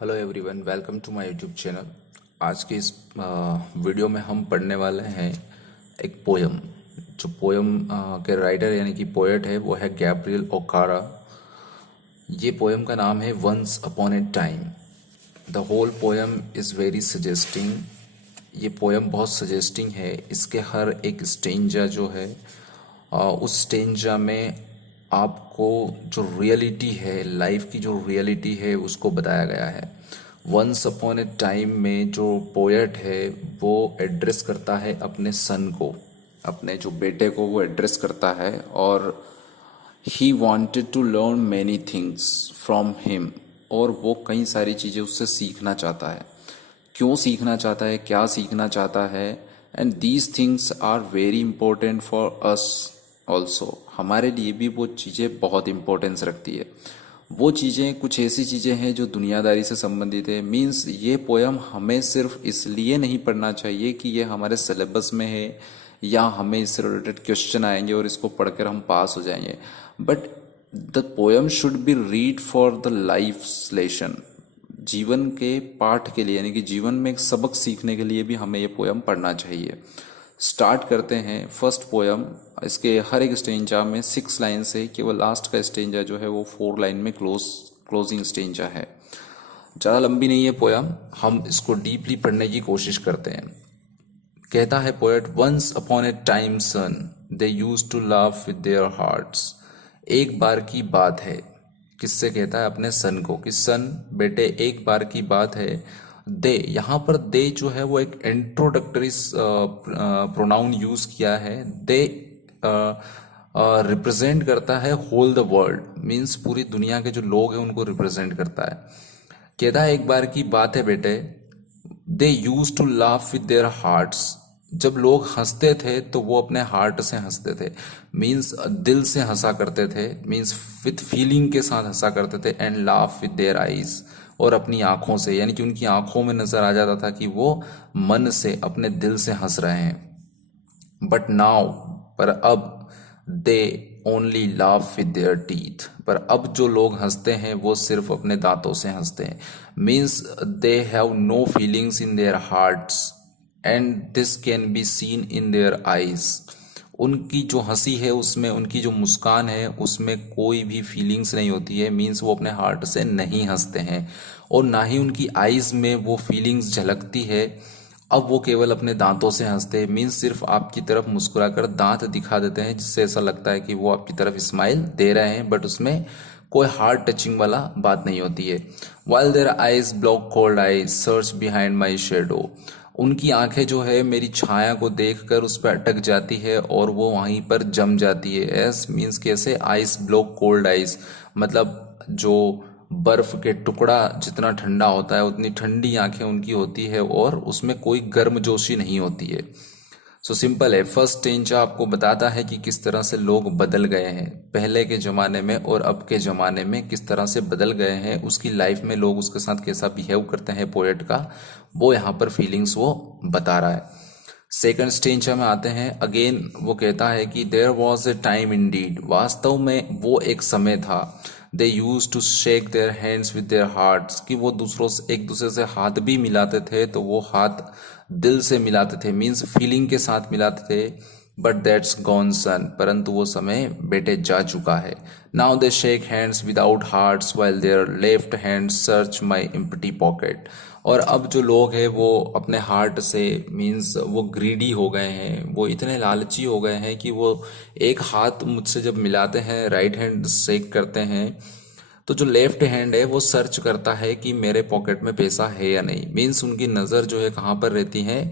Hello everyone, welcome to my YouTube channel. आज के इस वीडियो में हम पढ़ने वाले हैं एक पोयम। जो पोयम के राइटर यानी कि पोएट है वो है गैब्रियल ओकारा। ये पोयम का नाम है once upon a time. The whole poem is very suggesting. ये पोयम बहुत सजेस्टिंग है। इसके हर एक स्टेंजा जो है उस स्टेंजा में आपको जो रियलिटी है, लाइफ की जो रियलिटी है, उसको बताया गया है। वंस अपॉन ए टाइम में जो पोएट है वो एड्रेस करता है अपने सन को, अपने जो बेटे को वो एड्रेस करता है। और he wanted to learn many things from him. और वो कई सारी चीज़ें उससे सीखना चाहता है। क्यों सीखना चाहता है, क्या सीखना चाहता है? And these things are very important for us also. हमारे लिए भी वो चीज़ें बहुत इंपॉर्टेंस रखती है। वो चीज़ें कुछ ऐसी चीज़ें हैं जो दुनियादारी से संबंधित है। मीन्स ये पोयम हमें सिर्फ इसलिए नहीं पढ़ना चाहिए कि ये हमारे सिलेबस में है या हमें इससे रिलेटेड क्वेश्चन आएंगे और इसको पढ़कर हम पास हो जाएंगे, but the poem should be read for the life lesson. जीवन के पाठ के लिए, यानी कि जीवन में एक सबक सीखने के लिए भी हमें ये पोयम पढ़ना चाहिए। स्टार्ट करते हैं फर्स्ट पोयम। इसके हर एक स्टेंजा में 6 लाइन से, केवल लास्ट का स्टेंजा जो है वो 4 लाइन में क्लोजिंग स्टेंजा है। ज़्यादा लंबी नहीं है पोयम, हम इसको डीपली पढ़ने की कोशिश करते हैं। कहता है poet, once upon a time son they used to love with their hearts. एक बार की बात है। किससे कहता है? अपने सन को कि सन बेटे एक बार की बात है। दे, यहाँ पर दे जो है वो एक इंट्रोडक्टरी प्रोनाउन यूज किया है। दे रिप्रेजेंट करता है होल द वर्ल्ड, मीन्स पूरी दुनिया के जो लोग हैं उनको रिप्रेजेंट करता है। कहता है एक बार की बात है बेटे, दे used to laugh with their hearts. जब लोग हंसते थे तो वो अपने हार्ट से हंसते थे, मीन्स दिल से हंसा करते थे, मीन्स विथ फीलिंग के साथ हंसा करते थे। And laugh with their eyes, और अपनी आंखों से, यानी कि उनकी आंखों में नजर आ जाता था कि वो मन से, अपने दिल से हंस रहे हैं। बट नाउ, पर अब, they only laugh with their teeth. पर अब जो लोग हंसते हैं वो सिर्फ अपने दांतों से हंसते हैं। Means they have no feelings in their hearts and this can be seen in their eyes. उनकी जो हंसी है उसमें, उनकी जो मुस्कान है उसमें कोई भी फीलिंग्स नहीं होती है। मीन्स वो अपने हार्ट से नहीं हंसते हैं और ना ही उनकी आईज में वो फीलिंग्स झलकती है। अब वो केवल अपने दांतों से हंसते हैं, मीन्स सिर्फ आपकी तरफ मुस्कुराकर दांत दिखा देते हैं, जिससे ऐसा लगता है कि वो आपकी तरफ स्माइल दे रहे हैं, बट उसमें कोई हार्ट टचिंग वाला बात नहीं होती है। While their eyes block cold eyes search behind my shadow. उनकी आंखें जो है मेरी छाया को देखकर उस पर अटक जाती है और वो वहीं पर जम जाती है। एस मीन्स कैसे? आइस ब्लॉक कोल्ड आइस, मतलब जो बर्फ के टुकड़ा जितना ठंडा होता है उतनी ठंडी आंखें उनकी होती है और उसमें कोई गर्मजोशी नहीं होती है। सो सिंपल है। फर्स्ट स्टेज आपको बताता है कि किस तरह से लोग बदल गए हैं पहले के ज़माने में और अब के ज़माने में, किस तरह से बदल गए हैं, उसकी लाइफ में लोग उसके साथ कैसा बिहेव करते हैं पोएट का, वो यहाँ पर फीलिंग्स वो बता रहा है। सेकंड स्टेज में आते हैं। अगेन वो कहता है कि there was a time in deed. वास्तव में वो एक समय था। दे used to shake their hands with their hearts, कि वो दूसरों से, एक दूसरे से हाथ भी मिलाते थे तो वो हाथ दिल से मिलाते थे, मीन्स फीलिंग के साथ मिलाते थे। बट दैट्स गॉन सन, परंतु वो समय बेटे जा चुका है। Now they shake hands without hearts while their left hand search my empty pocket. और अब जो लोग हैं वो अपने हार्ट से, मीन्स वो ग्रीडी हो गए हैं, वो इतने लालची हो गए हैं कि वो एक हाथ मुझसे जब मिलाते हैं, राइट हैंड शेक करते हैं, तो जो लेफ्ट हैंड है वो सर्च करता है कि मेरे पॉकेट में पैसा है या नहीं। मीन्स उनकी नज़र जो है कहाँ पर रहती है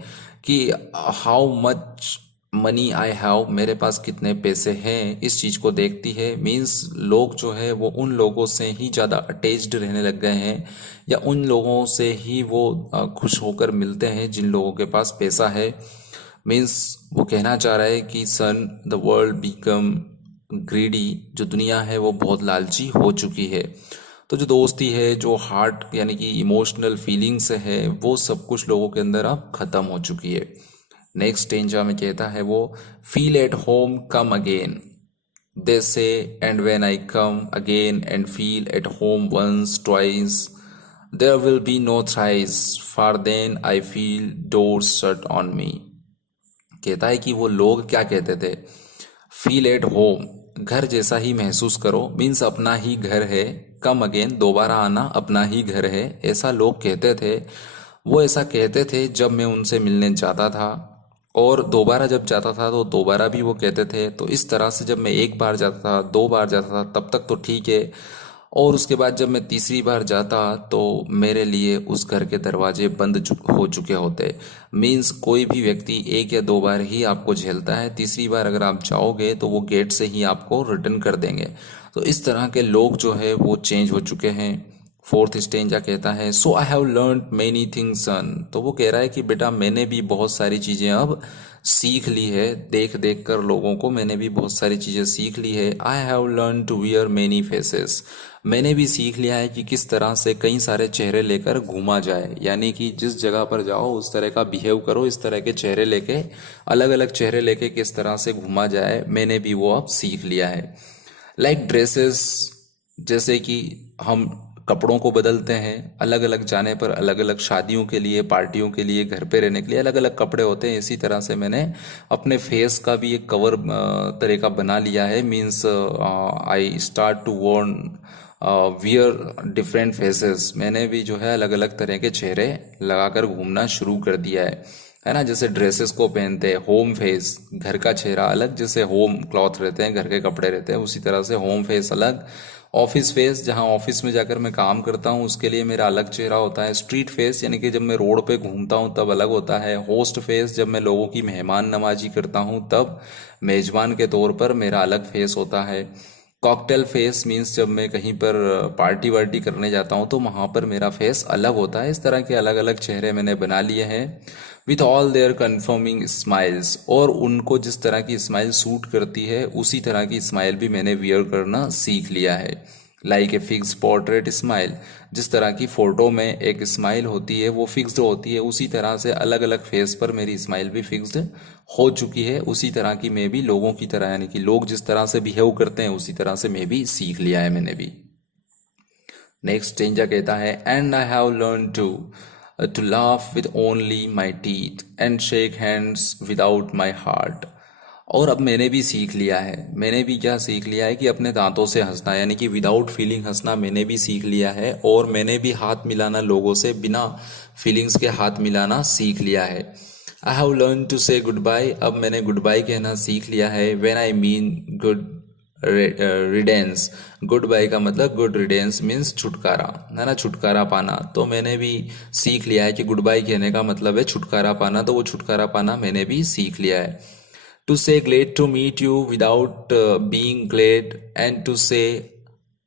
कि how much money I have, मेरे पास कितने पैसे हैं, इस चीज़ को देखती है। मीन्स लोग जो है वो उन लोगों से ही ज़्यादा अटैच्ड रहने लग गए हैं, या उन लोगों से ही वो खुश होकर मिलते हैं जिन लोगों के पास पैसा है। मीन्स वो कहना चाह रहा है कि सन, द वर्ल्ड बिकम ग्रीडी, जो दुनिया है वो बहुत लालची हो चुकी है। तो जो दोस्ती है, जो हार्ट यानी कि इमोशनल फीलिंग्स है, वो सब कुछ लोगों के अंदर अब खत्म हो चुकी है। नेक्स्ट स्टेंजा में कहता है वो, feel at home come again they से, and when I come again and feel at home once twice there will be no thrice for then I feel doors shut on me. कहता है कि वो लोग क्या कहते थे, फील एट होम, घर जैसा ही महसूस करो, मीन्स अपना ही घर है, कम अगेन, दोबारा आना, अपना ही घर है, ऐसा लोग कहते थे। वो ऐसा कहते थे जब मैं उनसे मिलने जाता था, और दोबारा जब जाता था तो दोबारा भी वो कहते थे। तो इस तरह से जब मैं एक बार जाता था, दो बार जाता था, तब तक तो ठीक है, और उसके बाद जब मैं तीसरी बार जाता तो मेरे लिए उस घर के दरवाजे बंद हो चुके होते। मीन्स कोई भी व्यक्ति एक या दो बार ही आपको झेलता है, तीसरी बार अगर आप जाओगे तो वो गेट से ही आपको रिटर्न कर देंगे। तो इस तरह के लोग जो है वो चेंज हो चुके हैं। फोर्थ स्टेंजा कहता है, सो आई हैव लर्न मेनी थिंग्स सन। तो वो कह रहा है कि बेटा मैंने भी बहुत सारी चीज़ें अब सीख ली है, देख देख कर लोगों को मैंने भी बहुत सारी चीज़ें सीख ली है। I have learn to wear many faces, मैंने भी सीख लिया है कि किस तरह से कई सारे चेहरे लेकर घूमा जाए, यानी कि जिस जगह पर जाओ उस तरह का बिहेव करो, इस तरह के चेहरे लेके, अलग अलग चेहरे लेके किस तरह से घूमा जाए, मैंने भी वो अब सीख लिया है। लाइक ड्रेसेस, जैसे कि हम कपड़ों को बदलते हैं अलग अलग जाने पर, अलग अलग शादियों के लिए, पार्टियों के लिए, घर पे रहने के लिए अलग अलग कपड़े होते हैं, इसी तरह से मैंने अपने फेस का भी एक कवर तरह का बना लिया है। Means I start to worn wear different faces, मैंने भी जो है अलग अलग तरह के चेहरे लगाकर घूमना शुरू कर दिया है ना। जैसे ड्रेसेस को पहनते हैं, होम फेस, घर का चेहरा अलग, जैसे होम क्लॉथ रहते हैं, घर के कपड़े रहते हैं, उसी तरह से होम फेस अलग। ऑफिस फेस, जहाँ ऑफिस में जाकर मैं काम करता हूँ उसके लिए मेरा अलग चेहरा होता है। स्ट्रीट फेस, यानी कि जब मैं रोड पे घूमता हूँ तब अलग होता है। होस्ट फेस, जब मैं लोगों की मेहमान नवाजी करता हूँ तब मेजबान के तौर पर मेरा अलग फेस होता है। कॉकटेल फेस मीन्स जब मैं कहीं पर पार्टी वार्टी करने जाता हूँ तो वहाँ पर मेरा फेस अलग होता है। इस तरह के अलग अलग चेहरे मैंने बना लिए हैं, with all their confirming smiles, और उनको जिस तरह की स्माइल सूट करती है उसी तरह की स्माइल भी मैंने वियर करना सीख लिया है। Like a fix portrait smile, जिस तरह की फोटो में एक स्माइल होती है वो फिक्स्ड होती है, उसी तरह से अलग अलग फेस पर मेरी स्माइल भी फिक्स्ड हो चुकी है। उसी तरह की मैं भी लोगों की तरह, यानी कि लोग जिस तरह से बिहेव करते हैं उसी तरह से मैं भी सीख लिया है मैंने भी। नेक्स्ट स्टेंजा कहता है, and I have learn to laugh with only my teeth and shake hands without my heart. और अब मैंने भी सीख लिया है, मैंने भी क्या सीख लिया है कि अपने दांतों से हंसना, यानी कि विदाउट फीलिंग हंसना मैंने भी सीख लिया है। और मैंने भी हाथ मिलाना, लोगों से बिना फीलिंग्स के हाथ मिलाना सीख लिया है। I have learn to say goodbye, अब मैंने गुड बाय कहना सीख लिया है। When I mean good riddance, goodbye का मतलब गुड रिडेंस मीन्स छुटकारा, है ना, छुटकारा पाना। तो मैंने भी सीख लिया है कि गुड बाय कहने का मतलब है छुटकारा पाना, तो वो छुटकारा पाना मैंने भी सीख लिया है। टू से Glade to meet you without being Glade, and to से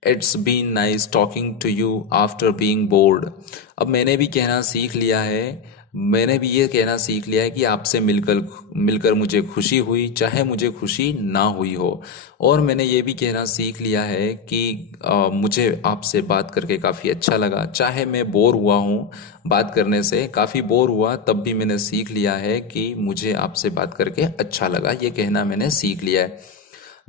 it's been nice talking to you after being board. अब मैंने भी कहना सीख लिया है, मैंने भी ये कहना सीख लिया है कि आपसे मिलकर मिलकर मुझे खुशी हुई, चाहे मुझे खुशी ना हुई हो। और मैंने ये भी कहना सीख लिया है कि मुझे आपसे बात करके काफ़ी अच्छा लगा, चाहे मैं बोर हुआ हूँ, बात करने से काफ़ी बोर हुआ, तब भी मैंने सीख लिया है कि मुझे आपसे बात करके अच्छा लगा, ये कहना मैंने सीख लिया है।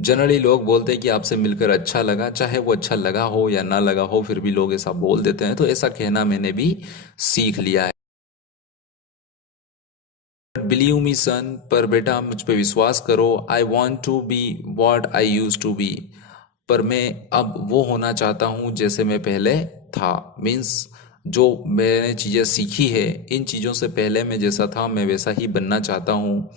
जनरली लोग बोलते हैं कि आपसे मिलकर अच्छा लगा, चाहे वो अच्छा लगा हो या ना लगा हो, फिर भी लोग ऐसा बोल देते हैं, तो ऐसा कहना मैंने भी सीख लिया है। बिलीव मी सन, पर बेटा मुझ पे विश्वास करो, I want to be what I used to be, पर मैं अब वो होना चाहता हूँ जैसे मैं पहले था। मीन्स जो मैंने चीज़ें सीखी है, इन चीज़ों से पहले मैं जैसा था मैं वैसा ही बनना चाहता हूँ।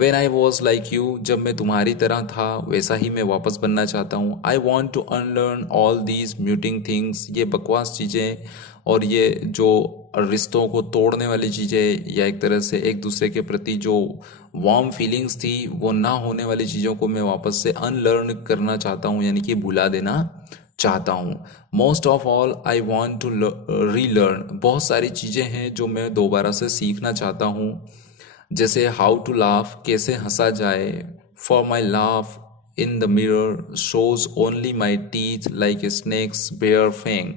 When I was like you, जब मैं तुम्हारी तरह था वैसा ही मैं वापस बनना चाहता हूँ। I want to unlearn all these muting things, ये बकवास चीज़ें और ये जो रिश्तों को तोड़ने वाली चीज़ें, या एक तरह से एक दूसरे के प्रति जो वार्म फीलिंग्स थी वो ना होने वाली चीज़ों को मैं वापस से अनलर्न करना चाहता हूँ, यानी कि भुला देना चाहता हूँ। Most of all I want to relearn, बहुत सारी चीज़ें हैं जो मैं दोबारा से सीखना चाहता हूँ। जैसे हाउ टू लाफ, कैसे हंसा जाए। For my laugh in the mirror shows only my teeth like snakes bare fang,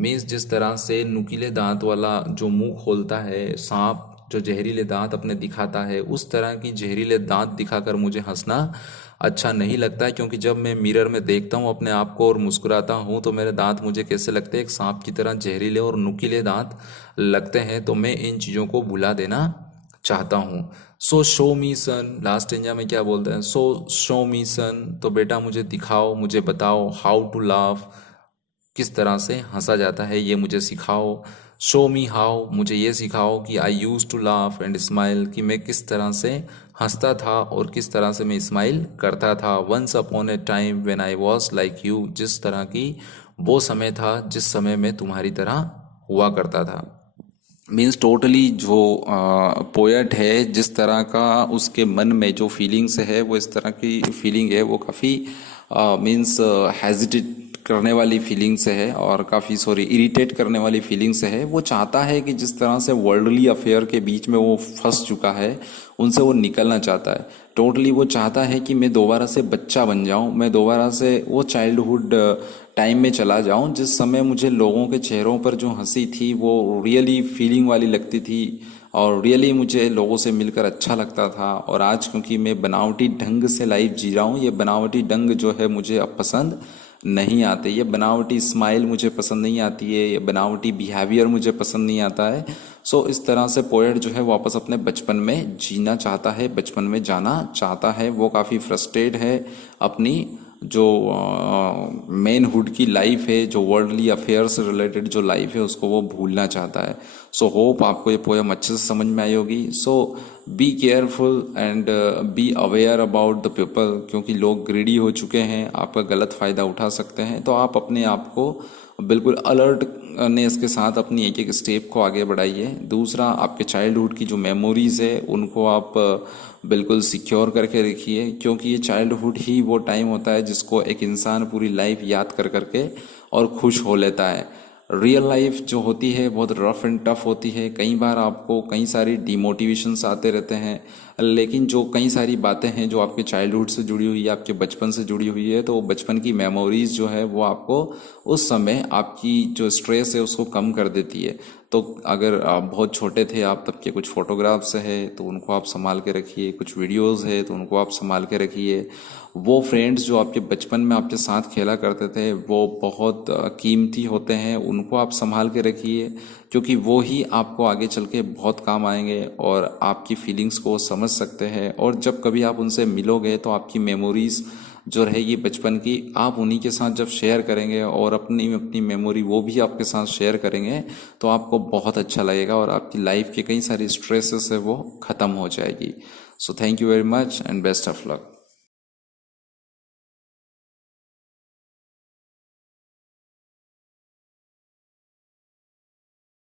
means जिस तरह से नुकीले दांत वाला जो मुंह खोलता है सांप, जो जहरीले दांत अपने दिखाता है, उस तरह की जहरीले दांत दिखाकर मुझे हंसना अच्छा नहीं लगता है, क्योंकि जब मैं मिरर में देखता हूँ अपने आप को और मुस्कुराता हूँ तो मेरे दांत मुझे कैसे लगते हैं, एक सांप की तरह जहरीले और नुकीले दांत लगते हैं। तो मैं इन चीज़ों को भुला देना चाहता हूँ। सो शो मी सन, लास्ट इंडिया में क्या बोलते हैं, सो शो मी सन, तो बेटा मुझे दिखाओ, मुझे बताओ, हाउ टू लाफ, किस तरह से हंसा जाता है ये मुझे सिखाओ। शो मी हाउ, मुझे ये सिखाओ कि आई used to laugh and smile, कि मैं किस तरह से हंसता था और किस तरह से मैं स्माइल करता था। Once upon a time when I was like you, जिस तरह की वो समय था जिस समय मैं तुम्हारी तरह हुआ करता था। मीन्स टोटली जो पोएट है, जिस तरह का उसके मन में जो फीलिंग्स है वो इस तरह की फीलिंग है, वो काफ़ी मीन्स हेजिटेट करने वाली फीलिंग्स है और काफ़ी सॉरी इरिटेट करने वाली फीलिंग्स है। वो चाहता है कि जिस तरह से वर्ल्डली अफेयर के बीच में वो फंस चुका है उनसे वो निकलना चाहता है। टोटली वो चाहता है कि मैं दोबारा से बच्चा बन जाऊं, मैं दोबारा से वो चाइल्डहुड टाइम में चला जाऊं जिस समय मुझे लोगों के चेहरों पर जो हंसी थी वो रियली फीलिंग वाली लगती थी और रियली मुझे लोगों से मिलकर अच्छा लगता था। और आज क्योंकि मैं बनावटी ढंग से लाइफ जी रहा हूँ, ये बनावटी ढंग जो है मुझे अब पसंद नहीं आते, ये बनावटी स्माइल मुझे पसंद नहीं आती है, ये बनावटी बिहेवियर मुझे पसंद नहीं आता है। सो इस तरह से पोएट जो है वापस अपने बचपन में जीना चाहता है, बचपन में जाना चाहता है। वो काफ़ी फ्रस्ट्रेट है अपनी जो मेनहुड की लाइफ है, जो वर्ल्डली अफेयर से रिलेटेड जो लाइफ है उसको वो भूलना चाहता है। सो होप आपको ये पोएम अच्छे से समझ में आई होगी। सो be careful and be aware about the people, क्योंकि लोग ग्रीडी हो चुके हैं, आपका गलत फ़ायदा उठा सकते हैं। तो आप अपने आप को बिल्कुल अलर्टनेस के साथ अपनी एक एक स्टेप को आगे बढ़ाइए। दूसरा, आपके चाइल्डहुड की जो मेमोरीज़ है उनको आप बिल्कुल सिक्योर करके रखिए, क्योंकि ये चाइल्डहुड ही वो टाइम होता है जिसको एक इंसान पूरी लाइफ याद कर करके और खुश हो लेता है। रियल लाइफ जो होती है बहुत रफ एंड टफ होती है, कई बार आपको कई सारी डिमोटिवेशंस आते रहते हैं, लेकिन जो कई सारी बातें हैं जो आपके चाइल्डहुड से जुड़ी हुई है, आपके बचपन से जुड़ी हुई है, तो वो बचपन की मेमोरीज जो है वो आपको उस समय आपकी जो स्ट्रेस है उसको कम कर देती है। तो अगर आप बहुत छोटे थे आप तब के कुछ फोटोग्राफ्स है तो उनको आप संभाल के रखिए, कुछ वीडियोस है तो उनको आप संभाल के रखिए। वो फ्रेंड्स जो आपके बचपन में आपके साथ खेला करते थे वो बहुत कीमती होते हैं, उनको आप संभाल के रखिए, क्योंकि वो ही आपको आगे चल के बहुत काम आएंगे और आपकी फीलिंग्स को समझ सकते हैं। और जब कभी आप उनसे मिलोगे तो आपकी मेमोरीज जो रहेगी बचपन की, आप उन्हीं के साथ जब शेयर करेंगे और अपनी अपनी मेमोरी वो भी आपके साथ शेयर करेंगे तो आपको बहुत अच्छा लगेगा और आपकी लाइफ के कई सारी स्ट्रेसेस है वो ख़त्म हो जाएगी। So thank you very much and best of luck.